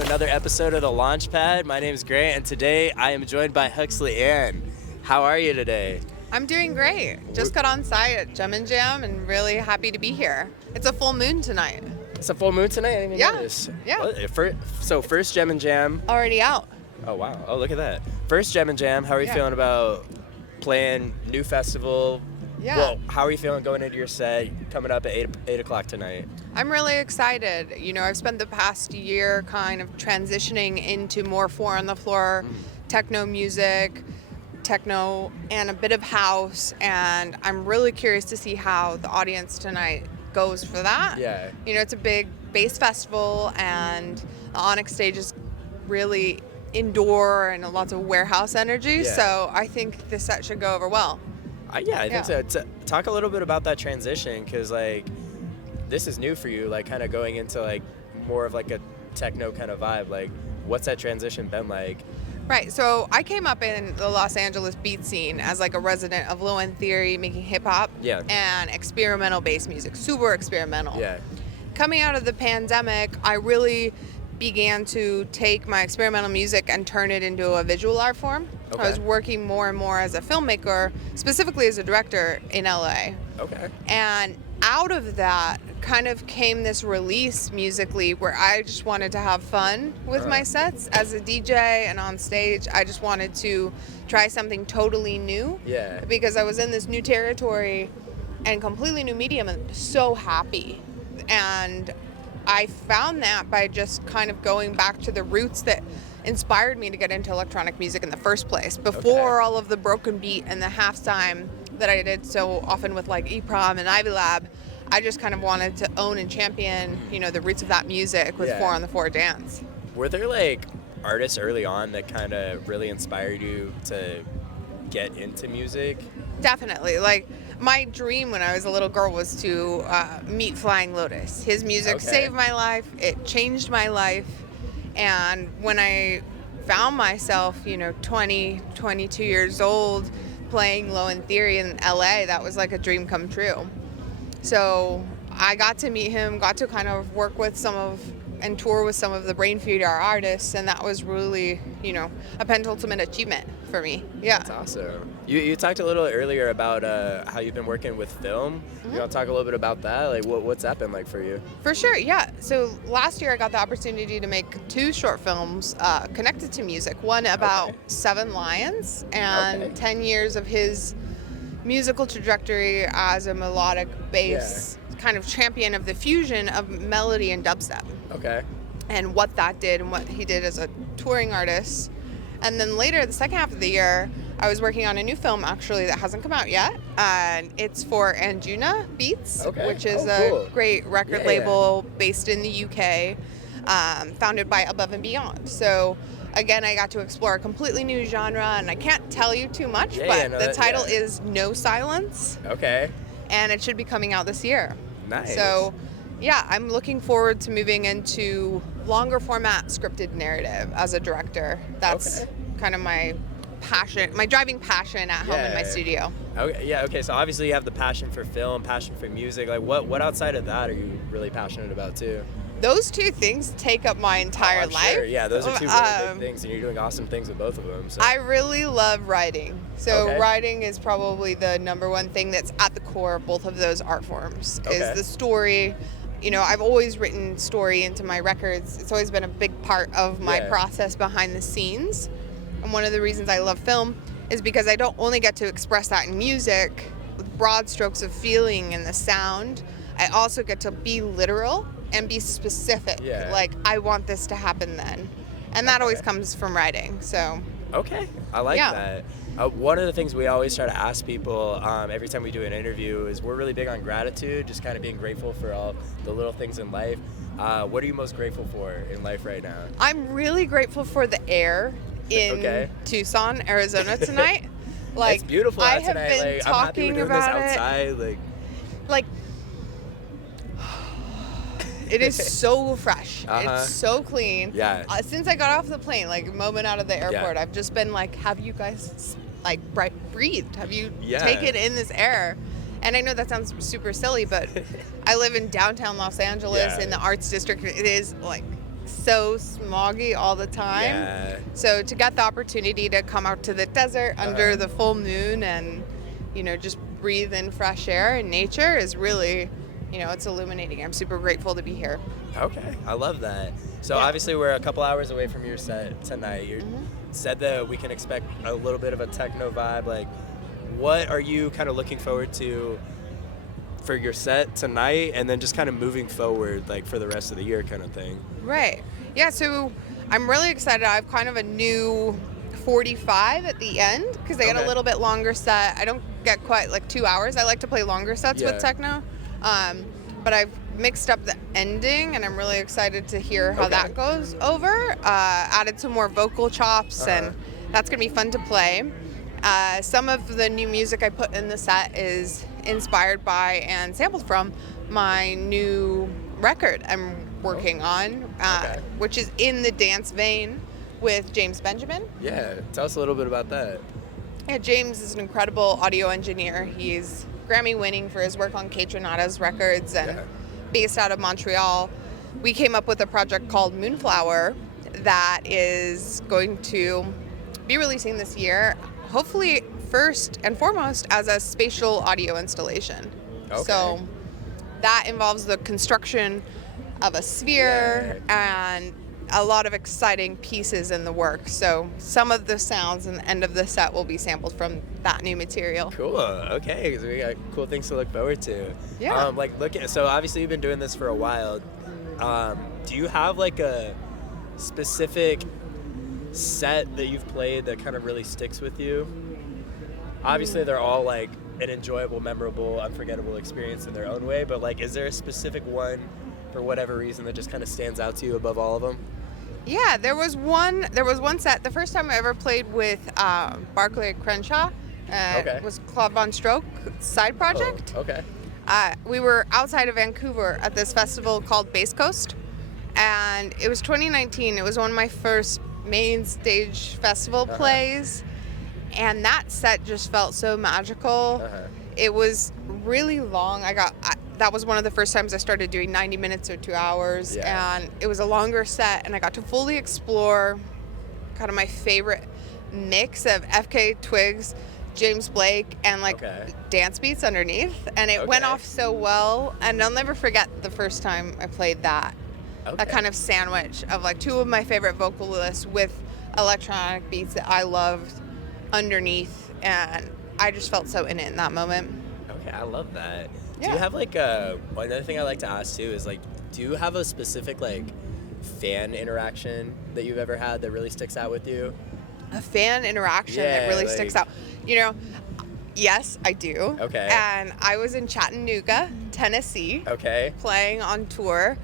to another episode of The Launchpad. My name is Grant, and today I am joined by Huxley Anne. How are you today? I'm doing great. Just got on site at Jam and really happy to be here. It's a full moon tonight. It's a full moon tonight? I didn't even know this. Yeah. So first Jam. Already out. Oh, wow. Oh, look at that. First Jam. How are you feeling about playing new festival? Yeah. Well, how are you feeling going into your set coming up at 8 o'clock tonight? I'm really excited. You know, I've spent the past year kind of transitioning into more four on the floor techno music, techno, and a bit of house, and I'm really curious to see how the audience tonight goes for that. Yeah. You know, it's a big bass festival, and the Onyx stage is really indoor and lots of warehouse energy, Yeah. so I think this set should go over well. I think so. Talk a little bit about that transition, because like this is new for you, like kind of going into like more of like a techno kind of vibe. Like, what's that transition been like? Right, so I came up in the Los Angeles beat scene as like a resident of Lvnding, making hip hop and experimental bass music, super experimental. Yeah. Coming out of the pandemic, I really began to take my experimental music and turn it into a visual art form. Okay. I was working more and more as a filmmaker, specifically as a director in LA. Okay. And out of that kind of came this release musically where I just wanted to have fun with my sets as a DJ and on stage. I just wanted to try something totally new. Yeah. Because I was in this new territory and completely new medium and so happy. And I found that by just kind of going back to the roots that inspired me to get into electronic music in the first place. Before all of the broken beat and the halftime that I did so often with like EPROM and Ivy Lab, I just kind of wanted to own and champion, you know, the roots of that music with 4 on the 4 dance. Were there like artists early on that kind of really inspired you to get into music? Definitely. Like, my dream when I was a little girl was to meet Flying Lotus. His music saved my life. It changed my life. And when I found myself, you know, 20, 22 years old, playing Low in Theory in LA, that was like a dream come true. So I got to meet him, got to kind of work with and tour with some of the Brain Feeder artists, and that was really, you know, a penultimate achievement for me. Yeah. That's awesome. You talked a little earlier about how you've been working with film. You want to talk a little bit about that? Like, what's that been like for you? For sure, yeah. So last year I got the opportunity to make 2 short films connected to music. One about 7 Lions and 10 years of his musical trajectory as a melodic bass kind of champion of the fusion of melody and dubstep. Okay. And what that did and what he did as a touring artist. And then later, the second half of the year, I was working on a new film actually that hasn't come out yet. And it's for Anjuna Beats, which is a great record label based in the UK, founded by Above and Beyond. So again, I got to explore a completely new genre, and I can't tell you too much, but the title is No Silence. Okay. And it should be coming out this year. Nice. So, yeah, I'm looking forward to moving into longer format scripted narrative as a director. That's kind of my passion, my driving passion at home in my studio. Okay, so obviously you have the passion for film, passion for music. Like, what outside of that are you really passionate about too? Those 2 things take up my entire life. Sure. Yeah, those are 2 really big things, and you're doing awesome things with both of them. So. I really love writing. So writing is probably the number one thing that's at the core of both of those art forms, is the story. You know, I've always written story into my records. It's always been a big part of my process behind the scenes. And one of the reasons I love film is because I don't only get to express that in music with broad strokes of feeling and the sound, I also get to be literal and be specific. Like, I want this to happen then. And that always comes from writing, so. Okay, I like that. One of the things we always try to ask people every time we do an interview is we're really big on gratitude, just kind of being grateful for all the little things in life. What are you most grateful for in life right now? I'm really grateful for the air in Tucson, Arizona tonight. Like, it's beautiful out tonight. I have been talking about this outside. Like, it is so fresh. It's so clean. Yeah. Since I got off the plane, like a moment out of the airport, I've just been like, have you guys like breathed? Have you taken in this air? And I know that sounds super silly, but I live in downtown Los Angeles in the arts district. It is like so smoggy all the time. Yeah. So to get the opportunity to come out to the desert under the full moon and, just breathe in fresh air and nature is really, it's illuminating. I'm super grateful to be here. Okay, I love that. So obviously we're a couple hours away from your set tonight. You said that we can expect a little bit of a techno vibe. Like, what are you kind of looking forward to for your set tonight, and then just kind of moving forward, like for the rest of the year kind of thing? Right. Yeah, so I'm really excited. I have kind of a new 45 at the end because they get a little bit longer set. I don't get quite like 2 hours. I like to play longer sets with techno. But I've mixed up the ending, and I'm really excited to hear how that goes over. Added some more vocal chops, and that's going to be fun to play. Some of the new music I put in the set is inspired by and sampled from my new record I'm working on, which is in the dance vein with James Benjamin. Yeah, tell us a little bit about that. Yeah, James is an incredible audio engineer. He's Grammy winning for his work on Kate Renata's records and based out of Montreal. We came up with a project called Moonflower that is going to be releasing this year, hopefully first and foremost as a spatial audio installation. So that involves the construction of a sphere and a lot of exciting pieces in the work. So some of the sounds in the end of the set will be sampled from that new material. Cool. Okay, so we got cool things to look forward to. Yeah. So obviously you've been doing this for a while. Do you have like a specific set that you've played that kind of really sticks with you? Obviously they're all like an enjoyable, memorable, unforgettable experience in their own way, but like, is there a specific one for whatever reason that just kind of stands out to you above all of them? Yeah, there was one set. The first time I ever played with Barclay Crenshaw was Claude Von Stroke side project. We were outside of Vancouver at this festival called Bass Coast, and it was 2019. It was one of my first main stage festival plays, and that set just felt so magical. It was really long. That was one of the first times I started doing 90 minutes or 2 hours, and it was a longer set, and I got to fully explore kind of my favorite mix of FK Twigs, James Blake, and dance beats underneath, and it went off so well, and I'll never forget the first time I played that. A kind of sandwich of like two of my favorite vocalists with electronic beats that I loved underneath, and I just felt so in it in that moment. Okay, I love that. Do you have like another thing I like to ask too is like, do you have a specific like fan interaction that you've ever had that really sticks out with you? A fan interaction that really sticks out. Yes, I do. And I was in Chattanooga, Tennessee, playing on tour,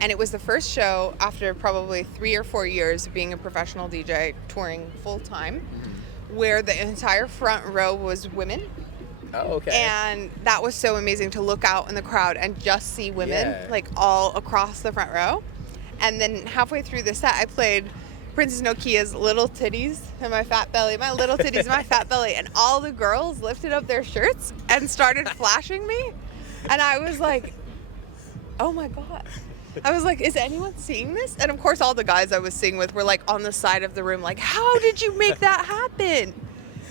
and it was the first show after probably 3 or 4 years of being a professional DJ touring full time, where the entire front row was women. And that was so amazing to look out in the crowd and just see women like all across the front row. And then halfway through the set, I played Princess Nokia's Little Titties and My Fat Belly, My Little Titties and My Fat Belly, and all the girls lifted up their shirts and started flashing me. And I was like, oh my God. I was like, is anyone seeing this? And of course all the guys I was singing with were like on the side of the room like, how did you make that happen?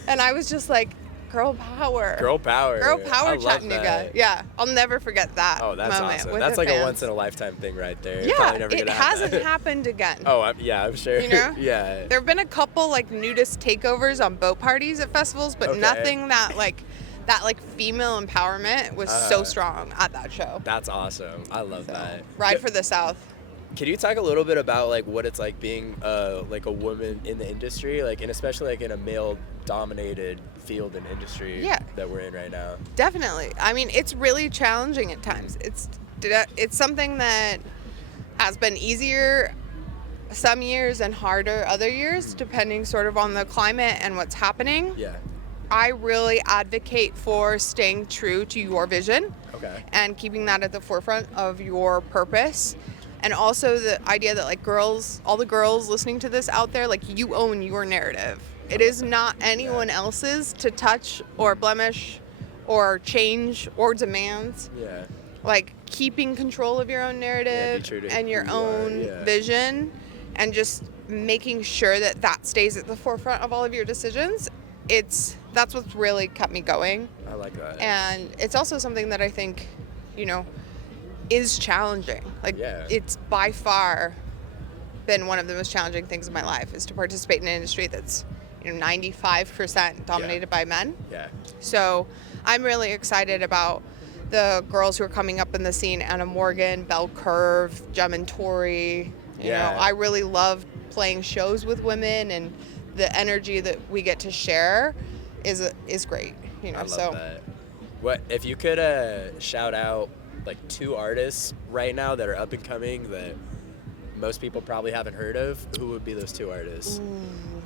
And I was just like, Girl power. Girl power. Girl power, Chattanooga. Yeah, I'll never forget that moment. Oh, that's awesome. That's like a once in a lifetime thing right there. Yeah, it hasn't happened again. I'm sure. There have been a couple like nudist takeovers on boat parties at festivals, but nothing that female empowerment was so strong at that show. That's awesome. I love that. Ride for the South. Can you talk a little bit about like what it's like being like a woman in the industry, like, and especially like in a male-dominated field and industry that we're in right now? Definitely. I mean, it's really challenging at times. It's something that has been easier some years and harder other years, depending sort of on the climate and what's happening. I really advocate for staying true to your vision and keeping that at the forefront of your purpose. And also the idea that like all the girls listening to this out there, like you own your narrative. It is not anyone else's to touch or blemish or change or demand. Like keeping control of your own narrative and your own vision, and just making sure that that stays at the forefront of all of your decisions. That's what's really kept me going. I like that. And it's also something that I think, is challenging. It's by far been one of the most challenging things in my life, is to participate in an industry that's 95% dominated by men. Yeah. So I'm really excited about the girls who are coming up in the scene: Anna Morgan, Belle Curve, Jem and Tori. I really love playing shows with women, and the energy that we get to share is great. I love that. What if you could shout out like 2 artists right now that are up and coming that most people probably haven't heard of? Who would be those 2 artists? Ooh.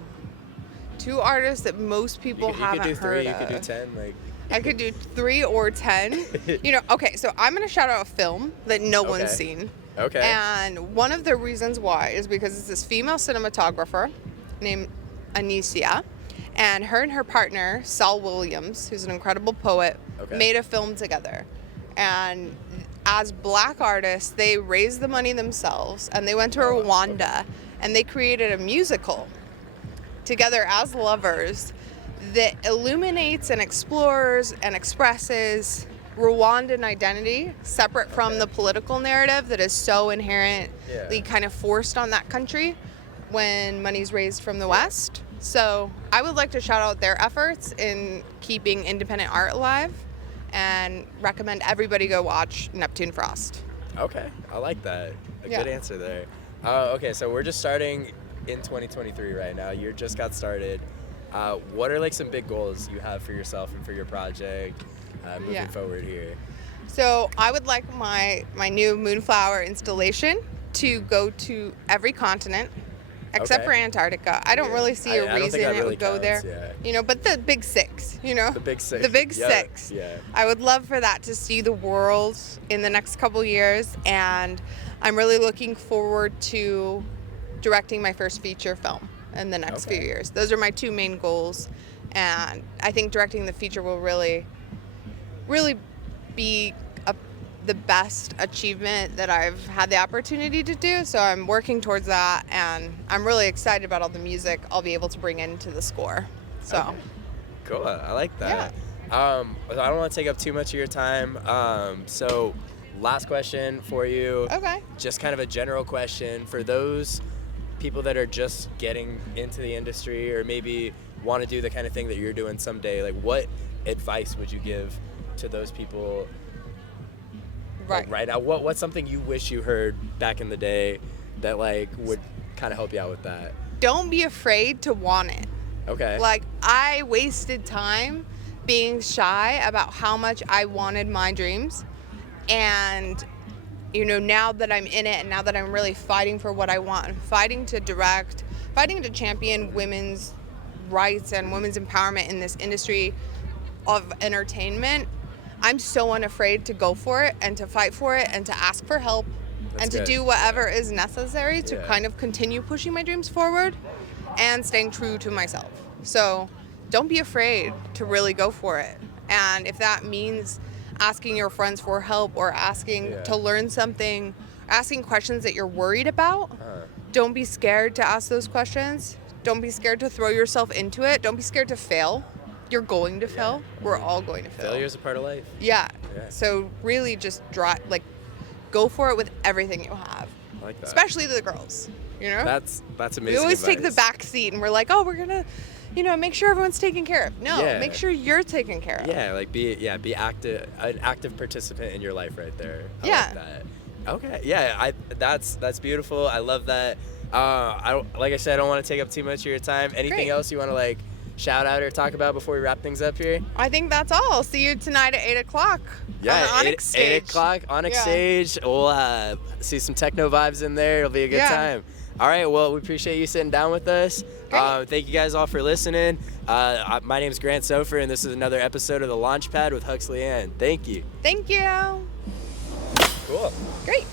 2 artists that most people haven't heard of. You could do 10. I could do 3 or 10. Okay, so I'm going to shout out a film that no one's seen. Okay. And one of the reasons why is because it's this female cinematographer named Anicia, and her partner, Sal Williams, who's an incredible poet, made a film together. And as Black artists, they raised the money themselves, and they went to Rwanda, and they created a musical together as lovers that illuminates and explores and expresses Rwandan identity separate from the political narrative that is so inherently kind of forced on that country when money's raised from the West. So I would like to shout out their efforts in keeping independent art alive, and recommend everybody go watch Neptune Frost. Okay, I like that. Good answer there. Okay, so we're just starting in 2023 right now. You just got started. What are like some big goals you have for yourself and for your project moving forward here? So I would like my new Moonflower installation to go to every continent except for Antarctica. I don't really see a reason it would go there. But the big 6, The big 6. The big 6. Yeah. I would love for that to see the world in the next couple years, and I'm really looking forward to directing my first feature film in the next few years. Those are my 2 main goals, and I think directing the feature will really be the best achievement that I've had the opportunity to do. So I'm working towards that, and I'm really excited about all the music I'll be able to bring into the score. So cool. I like that. I don't want to take up too much of your time. So last question for you. Okay. Just kind of a general question for those people that are just getting into the industry, or maybe want to do the kind of thing that you're doing someday. Like, what advice would you give to those people right now? What's something you wish you heard back in the day that would kind of help you out with that? Don't be afraid to want it. Okay. I wasted time being shy about how much I wanted my dreams, and now that I'm in it, and now that I'm really fighting for what I want, and fighting to direct, fighting to champion women's rights and women's empowerment in this industry of entertainment, I'm so unafraid to go for it and to fight for it and to ask for help and to do whatever is necessary to kind of continue pushing my dreams forward and staying true to myself. So don't be afraid to really go for it. And if that means asking your friends for help, or asking to learn something, asking questions that you're worried about, don't be scared to ask those questions. Don't be scared to throw yourself into it. Don't be scared to fail. You're going to fail. We're all going to fail. Failure is a part of life. Yeah. So really just go for it with everything you have. I like that. Especially the girls, That's amazing. We always advice. take the back seat, and we're like, we're going to, make sure everyone's taken care of. No, make sure you're taken care of. Yeah, be active, an active participant in your life right there. I like that. Okay. Yeah, that's beautiful. I love that. Like I said, I don't want to take up too much of your time. Anything else you want to shout out or talk about before we wrap things up here? I think that's all. I'll see you tonight at 8 o'clock. Yeah, on the Onyx stage. 8 o'clock, Onyx stage. We'll see some techno vibes in there. It'll be a good time. All right, well, we appreciate you sitting down with us. Thank you guys all for listening. My name's Grant Soffer, and this is another episode of The Launchpad with Huxley Anne. Thank you. Thank you. Cool. Great.